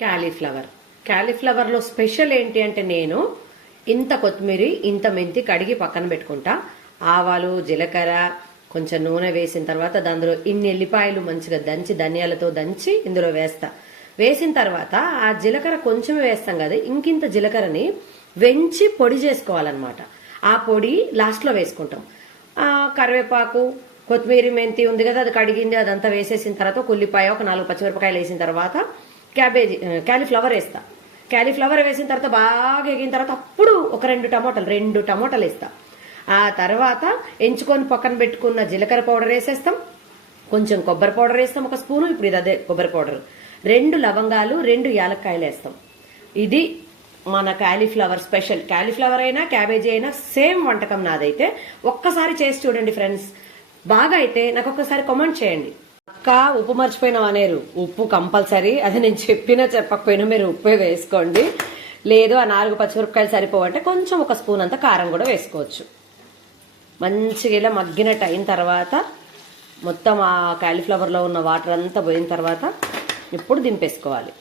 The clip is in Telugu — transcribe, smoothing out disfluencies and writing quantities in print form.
క్యాలీఫ్లవర్లో స్పెషల్ ఏంటి అంటే నేను ఇంత కొత్తిమీర ఇంత మెంతి కడిగి పక్కన పెట్టుకుంటా. ఆవాలు, జీలకర్ర, కొంచెం నూనె వేసిన తర్వాత దానిలో ఇన్ని ఎల్లిపాయలు మంచిగా దంచి ధనియాలతో దంచి ఇందులో వేస్తా. వేసిన తర్వాత ఆ జీలకర్ర కొంచెం వేస్తాం కదా, ఇంకింత జీలకర్రని వెంచి పొడి చేసుకోవాలన్నమాట. ఆ పొడి లాస్ట్ లో వేసుకుంటాం. కరివేపాకు, కొత్తిమీర, మెంతి ఉంది కదా, అది కడిగింది అదంతా వేసేసిన తర్వాత ఒక ఉల్లిపాయ, ఒక 4 పచ్చిమిరపకాయలు వేసిన తర్వాత క్యాలీఫ్లవర్ వేస్తా. క్యాలీఫ్లవర్ వేసిన తర్వాత బాగా ఎగిన తర్వాత అప్పుడు ఒక 2 టమోటాలు వేస్తా. ఆ తర్వాత ఎంచుకొని పక్కన పెట్టుకున్న జీలకర్ర పౌడర్ వేసేస్తాం, కొంచెం కొబ్బరి పౌడర్ వేస్తాం, 1 స్పూను. ఇప్పుడు ఇది అదే కొబ్బరి పౌడర్, 2 లవంగాలు, 2 యాలక్కాయలు వేస్తాం. ఇది మన క్యాలీఫ్లవర్ స్పెషల్. క్యాలీఫ్లవర్ అయినా క్యాబేజీ అయినా సేమ్ వంటకం నాదైతే. ఒక్కసారి చేసి చూడండి ఫ్రెండ్స్, బాగా అయితే నాకు ఒక్కసారి కామెంట్ చేయండి. అక్క ఉప్పు మర్చిపోయినాం అనేరు, ఉప్పు కంపల్సరీ. అది నేను చెప్పినా చెప్పకపోయినా మీరు ఉప్పే వేసుకోండి. లేదు ఆ 4 పచ్చిమిరపకాయలు సరిపోవంటే కొంచెం 1 స్పూన్ అంత కారం కూడా వేసుకోవచ్చు. మంచిగా ఇలా మగ్గినట్టు అయిన తర్వాత మొత్తం ఆ క్యాలీఫ్లవర్లో ఉన్న వాటర్ అంతా పోయిన తర్వాత ఇప్పుడు దింపేసుకోవాలి.